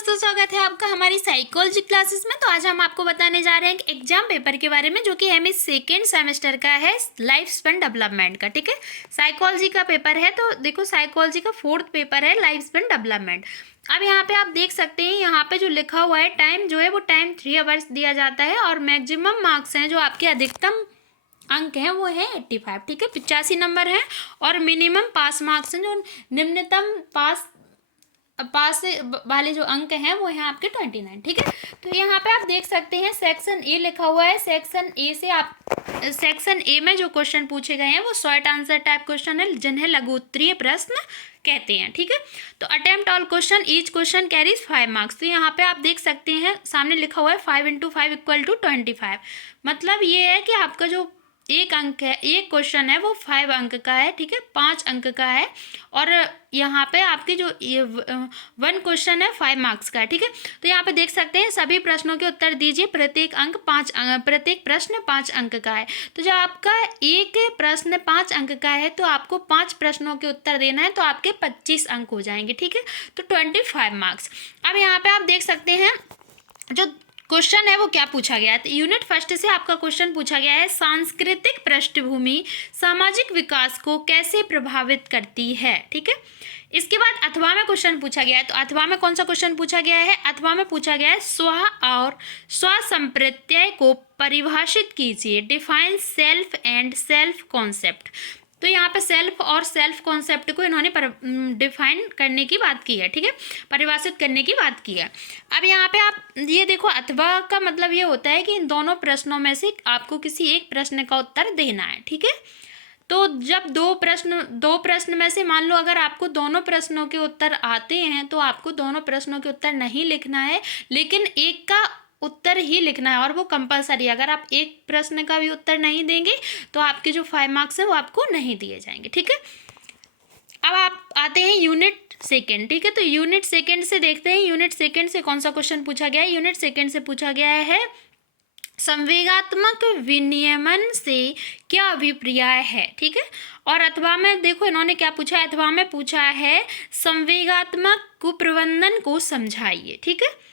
दोस्तों, स्वागत है आपका हमारी साइकोलॉजी क्लासेस में। तो आज हम आपको बताने जा रहे हैं एक एग्जाम पेपर के बारे में जो कि हमें सेकेंड सेमेस्टर का है, लाइफ स्पैन डेवलपमेंट का। ठीक है, साइकोलॉजी का पेपर है। तो देखो, साइकोलॉजी का 4th पेपर है लाइफ स्पैन डेवलपमेंट। अब यहाँ पे आप देख सकते हैं, यहाँ पे जो लिखा हुआ है टाइम जो है वो टाइम 3 आवर्स दिया जाता है और मैक्सिमम मार्क्स हैं जो आपके अधिकतम अंक हैं वो है 85। ठीक है, 85 नंबर हैं और मिनिमम पास मार्क्स हैं जो निम्नतम पास वाले जो अंक हैं वो हैं आपके 29। ठीक है, तो यहाँ पे आप देख सकते हैं सेक्शन ए लिखा हुआ है। सेक्शन ए में जो क्वेश्चन पूछे गए हैं वो शॉर्ट आंसर टाइप क्वेश्चन है जिन्हें लघु उत्तरीय प्रश्न कहते हैं। ठीक है, तो attempt all question, each question carries 5 marks. तो यहाँ पे आप देख सकते हैं सामने लिखा हुआ है 5 × 5 = 25। मतलब ये है कि आपका जो एक अंक है, एक क्वेश्चन है वो 5 अंक का है। ठीक है, 5 अंक का है और यहाँ पे आपकी जो 1 क्वेश्चन है 5 मार्क्स का है। ठीक है, तो यहाँ पे देख सकते हैं सभी प्रश्नों के उत्तर दीजिए, प्रत्येक प्रश्न 5 अंक का है। तो जब आपका एक प्रश्न 5 अंक का है तो आपको 5 प्रश्नों के उत्तर देना है, तो आपके 25 अंक हो जाएंगे। ठीक है, तो 25 मार्क्स। अब यहाँ पे आप देख सकते हैं जो क्वेश्चन है वो क्या पूछा गया है। तो यूनिट फर्स्ट से आपका क्वेश्चन पूछा गया है, सांस्कृतिक पृष्ठभूमि सामाजिक विकास को कैसे प्रभावित करती है। ठीक है, इसके बाद अथवा में क्वेश्चन पूछा गया है। तो अथवा में कौन सा क्वेश्चन पूछा गया है? अथवा में पूछा गया है स्व और स्वसंप्रत्यय को परिभाषित कीजिए, define self and self concept. तो यहाँ पे सेल्फ और सेल्फ कॉन्सेप्ट को इन्होंने डिफाइन करने की बात की है। ठीक है, परिभाषित करने की बात की है। अब यहाँ पे आप ये देखो, अथवा का मतलब ये होता है कि इन दोनों प्रश्नों में से आपको किसी एक प्रश्न का उत्तर देना है। ठीक है, तो जब दो प्रश्न में से मान लो अगर आपको दोनों प्रश्नों के उत्तर आते हैं तो आपको दोनों प्रश्नों के उत्तर नहीं लिखना है, लेकिन एक का उत्तर ही लिखना है और वो कंपलसरी है। अगर आप एक प्रश्न का भी उत्तर नहीं देंगे तो आपके जो 5 मार्क्स है वो आपको नहीं दिए जाएंगे। ठीक है, अब आप आते हैं यूनिट सेकेंड। ठीक है, तो यूनिट सेकेंड से देखते हैं यूनिट सेकेंड से कौन सा क्वेश्चन पूछा गया है। यूनिट सेकेंड से पूछा गया है संवेगात्मक विनियमन से क्या अभिप्राय है। ठीक है, और अथवा में देखो इन्होंने क्या पूछा है, अथवा में पूछा है संवेगात्मक कुप्रबंधन को समझाइए। ठीक है,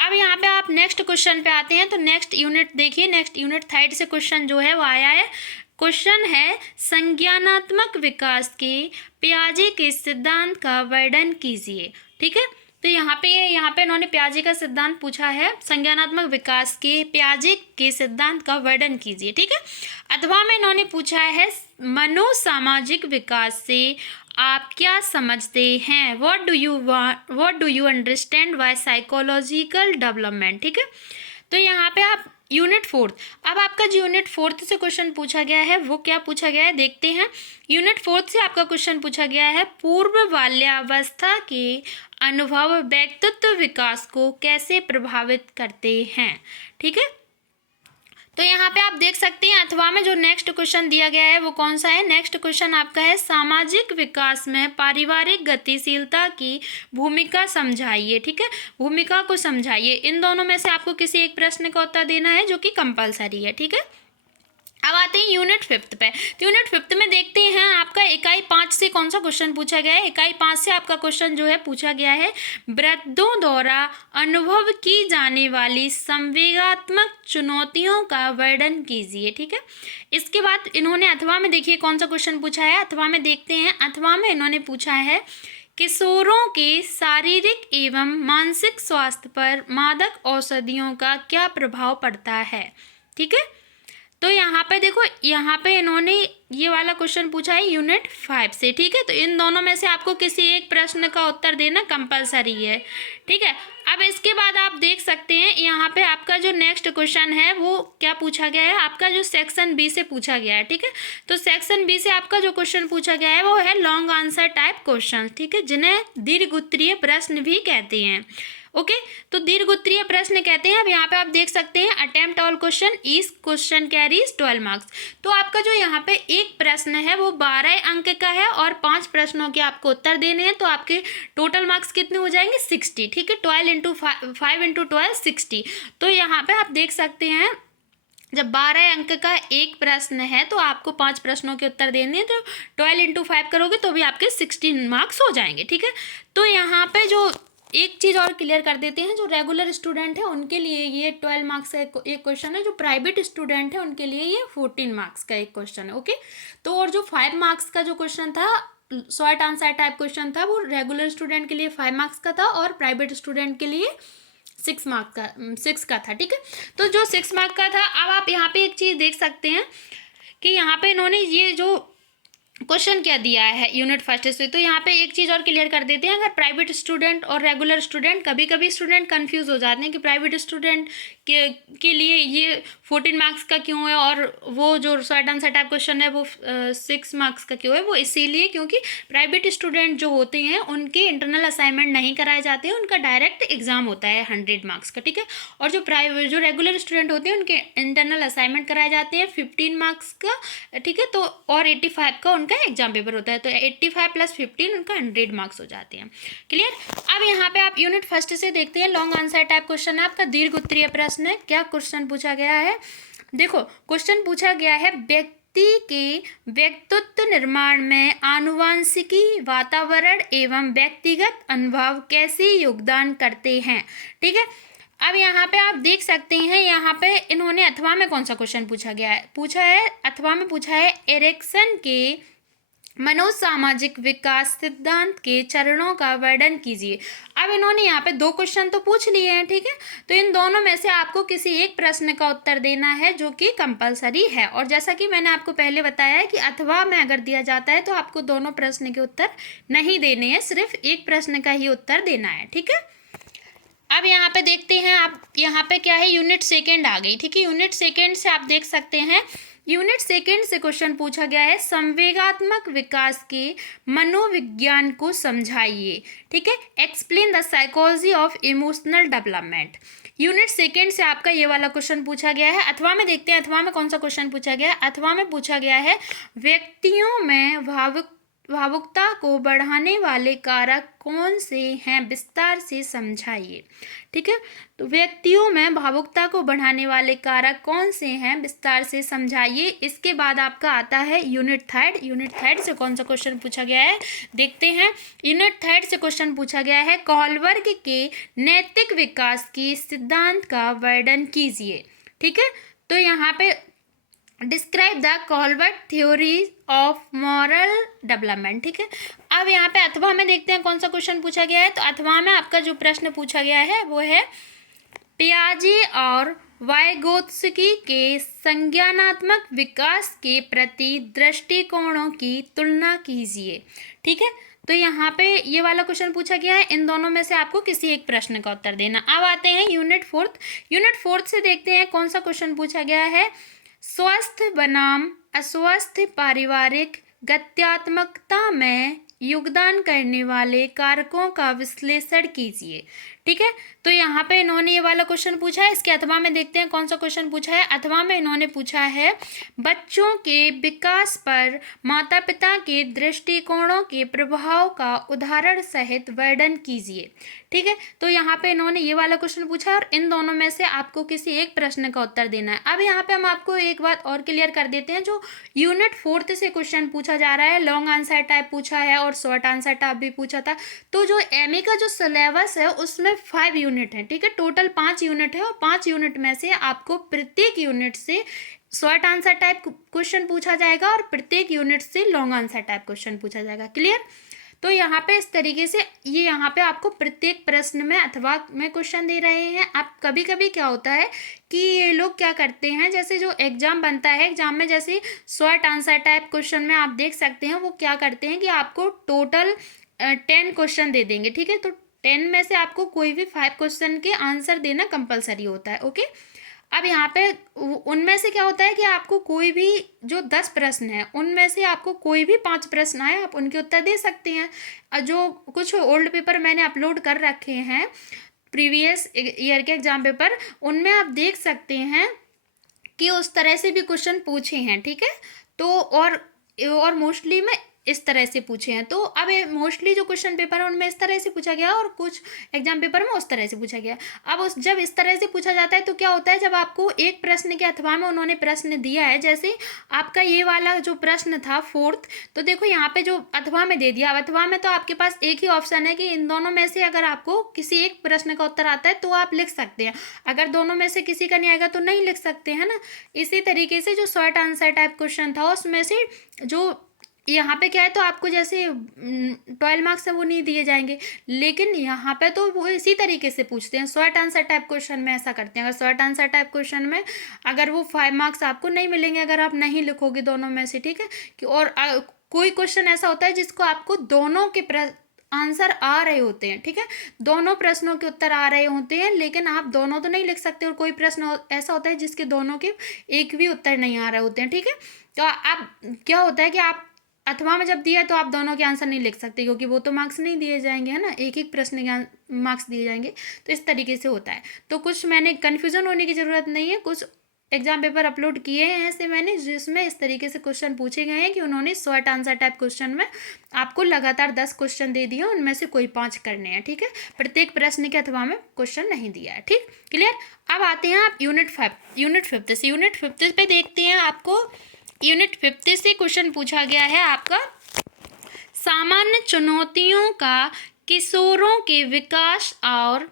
अब यहाँ पे आप नेक्स्ट क्वेश्चन पे आते हैं। तो नेक्स्ट यूनिट देखिए, नेक्स्ट यूनिट 3 से क्वेश्चन जो है वो आया है। क्वेश्चन है संज्ञानात्मक विकास के पियाजे के सिद्धांत का वर्णन कीजिए। ठीक है, तो यहाँ पे इन्होंने पियाजे का सिद्धांत पूछा है, संज्ञानात्मक विकास के पियाजे के सिद्धांत का वर्णन कीजिए। ठीक है, अथवा में इन्होंने पूछा है मनोसामाजिक विकास से आप क्या समझते हैं, what do you understand by psychological development. ठीक है, तो यहाँ पे आप यूनिट 4th, अब आपका जो यूनिट 4th से क्वेश्चन पूछा गया है वो क्या पूछा गया है देखते हैं। यूनिट 4th से आपका क्वेश्चन पूछा गया है, पूर्व बाल्यावस्था के अनुभव व्यक्तित्व विकास को कैसे प्रभावित करते हैं। ठीक है, तो यहाँ पे आप देख सकते हैं अथवा में जो नेक्स्ट क्वेश्चन दिया गया है वो कौन सा है। नेक्स्ट क्वेश्चन आपका है सामाजिक विकास में पारिवारिक गतिशीलता की भूमिका समझाइए। ठीक है, भूमिका को समझाइए। इन दोनों में से आपको किसी एक प्रश्न का उत्तर देना है जो कि कंपलसरी है। ठीक है, अब आते हैं यूनिट 5th पे। तो यूनिट 5th में देखते हैं आपका इकाई 5 से कौन सा क्वेश्चन पूछा गया है। इकाई 5 से आपका क्वेश्चन जो है पूछा गया है, वृद्धों द्वारा अनुभव की जाने वाली संवेगात्मक चुनौतियों का वर्णन कीजिए। ठीक है, इसके बाद इन्होंने अथवा में देखिए कौन सा क्वेश्चन पूछा है। अथवा में देखते हैं, अथवा में इन्होंने पूछा है किशोरों के शारीरिक एवं मानसिक स्वास्थ्य पर मादक औषधियों का क्या प्रभाव पड़ता है। ठीक है, तो यहाँ पे देखो, यहाँ पे इन्होंने ये वाला क्वेश्चन पूछा है यूनिट 5 से। ठीक है, तो इन दोनों में से आपको किसी एक प्रश्न का उत्तर देना कंपलसरी है। ठीक है, अब इसके बाद आप देख सकते हैं यहाँ पे आपका जो नेक्स्ट क्वेश्चन है वो क्या पूछा गया है, आपका जो सेक्शन बी से पूछा गया है। ठीक है, तो सेक्शन बी से आपका जो क्वेश्चन पूछा गया है वो है लॉन्ग आंसर टाइप क्वेश्चन। ठीक है, जिन्हें दीर्घ उत्तरीय प्रश्न भी कहते हैं। ओके, तो दीर्घ उत्तरीय प्रश्न कहते हैं। अब यहाँ पे आप देख सकते हैं attempt all question, each question carries 12 marks. तो आपका जो यहाँ पे एक प्रश्न है वो 12 अंक का है और 5 प्रश्नों के आपको उत्तर देने हैं, तो आपके टोटल मार्क्स कितने हो जाएंगे 60। ठीक है, 12 × 5 × 12 60। तो यहाँ पे आप देख सकते हैं जब 12 अंक का एक प्रश्न है तो आपको 5 प्रश्नों के उत्तर देने हैं, तो 12 × 5 करोगे तो भी आपके 16 मार्क्स हो जाएंगे। ठीक है, तो यहाँ पे जो एक चीज़ और क्लियर कर देते हैं, जो रेगुलर स्टूडेंट है उनके लिए ये 12 मार्क्स का एक क्वेश्चन है, जो प्राइवेट स्टूडेंट है उनके लिए ये 14 मार्क्स का एक क्वेश्चन है। ओके, तो और जो 5 मार्क्स का जो क्वेश्चन था, शॉर्ट आंसर टाइप क्वेश्चन था, वो रेगुलर स्टूडेंट के लिए 5 मार्क्स का था और प्राइवेट स्टूडेंट के लिए 6 का था। ठीक है, तो जो 6 मार्क का था, अब आप यहाँ पे एक चीज़ देख सकते हैं कि यहाँ पे इन्होंने ये जो क्वेश्चन क्या दिया है यूनिट फर्स्ट से, तो यहाँ पे एक चीज़ और क्लियर कर देते हैं। अगर प्राइवेट स्टूडेंट और रेगुलर स्टूडेंट, कभी कभी स्टूडेंट कंफ्यूज हो जाते हैं कि प्राइवेट स्टूडेंट के लिए ये 14 मार्क्स का क्यों है और वो जो शॉर्ट आंसर टाइप क्वेश्चन है वो 6 मार्क्स का क्यों है। वो इसीलिए क्योंकि प्राइवेट स्टूडेंट जो होते हैं उनके इंटरनल असाइनमेंट नहीं कराए जाते हैं, उनका डायरेक्ट एग्जाम होता है 100 मार्क्स का। ठीक है, और जो रेगुलर स्टूडेंट होते हैं उनके इंटरनल असाइनमेंट कराए जाते हैं 15 मार्क्स का। ठीक है, तो और 85 का उनका एग्जाम पेपर होता है, तो 85 + 15 उनका 100 मार्क्स हो जाते हैं। क्लियर। अब यहाँ पे आप यूनिट फर्स्ट से देखते हैं, लॉन्ग आंसर टाइप क्वेश्चन है आपका, दीर्घ उत्तरीय प्रश्न है। क्या क्वेश्चन पूछा गया है, देखो क्वेश्चन पूछा गया है, व्यक्ति के व्यक्तित्व निर्माण में आनुवंशिकी, वातावरण एवं व्यक्तिगत अनुभव कैसे योगदान करते हैं। ठीक है, अब यहाँ पे आप देख सकते हैं, यहाँ पे इन्होंने अथवा में कौन सा क्वेश्चन अथवा में पूछा है एरिक्सन के मनोसामाजिक विकास सिद्धांत के चरणों का वर्णन कीजिए। अब इन्होंने यहाँ पे 2 क्वेश्चन तो पूछ लिए हैं। ठीक है, तो इन दोनों में से आपको किसी एक प्रश्न का उत्तर देना है जो कि कंपलसरी है, और जैसा कि मैंने आपको पहले बताया है कि अथवा में अगर दिया जाता है तो आपको दोनों प्रश्न के उत्तर नहीं देने हैं, सिर्फ एक प्रश्न का ही उत्तर देना है। ठीक है, अब यहाँ पे देखते हैं, आप यहाँ पे क्या है, यूनिट सेकेंड आ गई। ठीक है, यूनिट सेकेंड से आप देख सकते हैं, यूनिट सेकेंड से क्वेश्चन पूछा गया है, संवेगात्मक विकास के मनोविज्ञान को समझाइए। ठीक है, explain the psychology of emotional development. Unit second से आपका ये वाला क्वेश्चन पूछा गया है। अथवा में देखते हैं, अथवा में कौन सा क्वेश्चन पूछा गया है। अथवा में पूछा गया है, व्यक्तियों में भावुकता को बढ़ाने वाले कारक कौन से हैं, विस्तार से समझाइए। ठीक है, तो व्यक्तियों में भावुकता को बढ़ाने वाले कारक कौन से हैं, विस्तार से समझाइए। इसके बाद आपका आता है यूनिट थर्ड। यूनिट थर्ड से कौन सा क्वेश्चन पूछा गया है, देखते हैं। यूनिट थर्ड से क्वेश्चन पूछा गया है, कॉलबर्ग के नैतिक विकास की सिद्धांत का वर्णन कीजिए। ठीक है, तो यहाँ पे describe the Kohlberg theory of moral development. ठीक है, अब यहाँ पे अथवा में देखते हैं कौन सा क्वेश्चन पूछा गया है। तो अथवा में आपका जो प्रश्न पूछा गया है वो है, पियाजे और वाइगोत्स्की के संज्ञानात्मक विकास के प्रति दृष्टिकोणों की तुलना कीजिए। ठीक है, तो यहाँ पे ये वाला क्वेश्चन पूछा गया है, इन दोनों में से आपको किसी एक प्रश्न का उत्तर देना। अब आते हैं यूनिट फोर्थ। यूनिट फोर्थ से देखते हैं कौन सा क्वेश्चन पूछा गया है, स्वस्थ बनाम अस्वस्थ पारिवारिक गत्यात्मकता में योगदान करने वाले कारकों का विश्लेषण कीजिए। ठीक है, तो यहाँ पे इन्होंने ये वाला क्वेश्चन पूछा है। इसके अथवा में देखते हैं कौन सा क्वेश्चन पूछा है। अथवा में इन्होंने पूछा है, बच्चों के विकास पर माता पिता के दृष्टिकोणों के प्रभाव का उदाहरण सहित वर्णन कीजिए। ठीक है, तो यहाँ पे इन्होंने ये वाला क्वेश्चन पूछा है और इन दोनों में से आपको किसी एक प्रश्न का उत्तर देना है। अब यहाँ पे हम आपको एक बात और क्लियर कर देते हैं, जो यूनिट फोर्थ से क्वेश्चन पूछा जा रहा है, लॉन्ग आंसर टाइप पूछा है और शॉर्ट आंसर टाइप भी पूछा था। तो जो एमए का जो सिलेबस है उसमें 5 यूनिट है। ठीक है, टोटल 5 यूनिट है और 5 यूनिट में से आपको प्रत्येक यूनिट से शॉर्ट आंसर टाइप क्वेश्चन पूछा जाएगा और प्रत्येक यूनिट से लॉन्ग आंसर टाइप क्वेश्चन पूछा जाएगा। क्लियर। तो यहाँ पे इस तरीके से ये यहाँ पे आपको प्रत्येक प्रश्न में अथवा में क्वेश्चन दे रहे हैं। आप कभी कभी क्या होता है कि ये लोग क्या करते हैं, जैसे जो एग्जाम बनता है, एग्जाम में जैसे शॉर्ट आंसर टाइप क्वेश्चन में आप देख सकते हैं, वो क्या करते हैं कि आपको टोटल 10 क्वेश्चन दे देंगे। ठीक है, तो 10 में से आपको कोई भी 5 क्वेश्चन के आंसर देना कंपलसरी होता है। ओके, अब यहाँ पे उनमें से क्या होता है कि आपको कोई भी जो 10 प्रश्न है उनमें से आपको कोई भी 5 प्रश्न आए आप उनके उत्तर दे सकते हैं। जो कुछ ओल्ड पेपर मैंने अपलोड कर रखे हैं प्रीवियस ईयर के एग्जाम पेपर, उनमें आप देख सकते हैं कि उस तरह से भी क्वेश्चन पूछे हैं। ठीक है, तो और मोस्टली में इस तरह से पूछे हैं। तो अब मोस्टली जो क्वेश्चन पेपर है उनमें इस तरह से पूछा गया और कुछ एग्जाम पेपर में उस तरह से पूछा गया। अब जब इस तरह से पूछा जाता है तो क्या होता है, जब आपको एक प्रश्न के अथवा में उन्होंने प्रश्न दिया है, जैसे आपका ये वाला जो प्रश्न था 4th, तो देखो यहाँ पे जो अथवा में दे दिया, अब अथवा में तो आपके पास एक ही ऑप्शन है कि इन दोनों में से अगर आपको किसी एक प्रश्न का उत्तर आता है तो आप लिख सकते हैं, अगर दोनों में से किसी का नहीं आएगा तो नहीं लिख सकते हैं ना। इसी तरीके से जो शॉर्ट आंसर टाइप क्वेश्चन था उसमें से जो यहाँ पे क्या है, तो आपको जैसे 12 मार्क्स है वो नहीं दिए जाएंगे, लेकिन यहाँ पे तो वो इसी तरीके से पूछते हैं। शॉर्ट आंसर टाइप क्वेश्चन में ऐसा करते हैं, अगर शॉर्ट आंसर टाइप क्वेश्चन में अगर वो 5 मार्क्स आपको नहीं मिलेंगे अगर आप नहीं लिखोगे दोनों में से, ठीक है कि। और कोई क्वेश्चन ऐसा होता है जिसको आपको दोनों के आंसर आ रहे होते हैं, ठीक है, दोनों प्रश्नों के उत्तर आ रहे होते हैं, लेकिन आप दोनों तो नहीं लिख सकते, और कोई प्रश्न ऐसा होता है जिसके दोनों के एक भी उत्तर नहीं आ रहे होते हैं, ठीक है। तो आप क्या होता है कि आप अथवा में जब दिया तो आप दोनों के आंसर नहीं लिख सकते, क्योंकि वो तो मार्क्स नहीं दिए जाएंगे, है ना, एक एक प्रश्न के मार्क्स दिए जाएंगे। तो इस तरीके से होता है। तो कुछ मैंने कन्फ्यूजन होने की ज़रूरत नहीं है, कुछ एग्जाम पेपर अपलोड किए हैं ऐसे मैंने, जिसमें इस तरीके से क्वेश्चन पूछे गए हैं कि उन्होंने शॉर्ट आंसर टाइप क्वेश्चन में आपको लगातार 10 क्वेश्चन दे दिए, उनमें से कोई 5 करने हैं, ठीक है, प्रत्येक प्रश्न के अथवा में क्वेश्चन नहीं दिया है, ठीक, क्लियर। अब आते हैं आप यूनिट 5 से। यूनिट 5 पे देखते हैं, आपको यूनिट 5 से क्वेश्चन पूछा गया है आपका सामान्य चुनौतियों का किशोरों के विकास और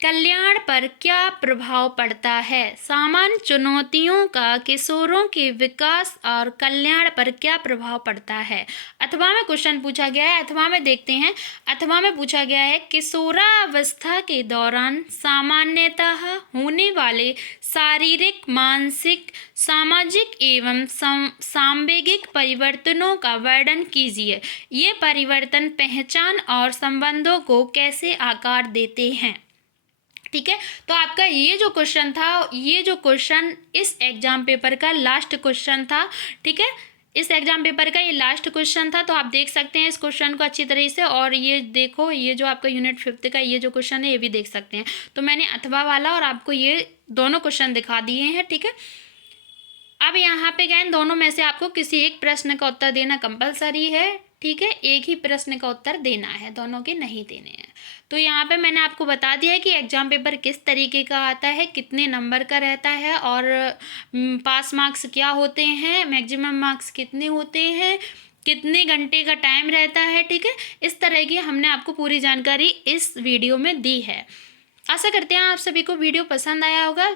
कल्याण पर क्या प्रभाव पड़ता है। सामान्य चुनौतियों का किशोरों के विकास और कल्याण पर क्या प्रभाव पड़ता है। अथवा में क्वेश्चन पूछा गया है, अथवा में देखते हैं। अथवा में पूछा गया है किशोरावस्था के दौरान सामान्यतः होने वाले शारीरिक, मानसिक, सामाजिक एवं सांवेगिक परिवर्तनों का वर्णन कीजिए। ये परिवर्तन पहचान और संबंधों को कैसे आकार देते हैं, ठीक है। तो आपका ये जो क्वेश्चन था, ये जो क्वेश्चन इस एग्जाम पेपर का लास्ट क्वेश्चन था, ठीक है, इस एग्जाम पेपर का ये लास्ट क्वेश्चन था। तो आप देख सकते हैं इस क्वेश्चन को अच्छी तरह से, और ये देखो ये जो आपका यूनिट 5 का ये जो क्वेश्चन है ये भी देख सकते हैं। तो मैंने अथवा वाला और आपको ये दोनों क्वेश्चन दिखा दिए हैं, ठीक है। अब यहाँ पे क्या है, दोनों में से आपको किसी एक प्रश्न का उत्तर देना कंपलसरी है, ठीक है, एक ही प्रश्न का उत्तर देना है, दोनों के नहीं देने हैं। तो यहाँ पे मैंने आपको बता दिया है कि एग्जाम पेपर किस तरीके का आता है, कितने नंबर का रहता है, और पास मार्क्स क्या होते हैं, मैक्सिमम मार्क्स कितने होते हैं, कितने घंटे का टाइम रहता है, ठीक है। इस तरह की हमने आपको पूरी जानकारी इस वीडियो में दी है। आशा करते हैं आप सभी को वीडियो पसंद आया होगा।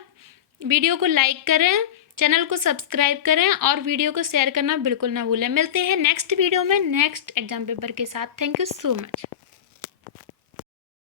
वीडियो को लाइक करें, चैनल को सब्सक्राइब करें और वीडियो को शेयर करना बिल्कुल ना भूलें। मिलते हैं नेक्स्ट वीडियो में नेक्स्ट एग्जाम पेपर के साथ। Thank you so much.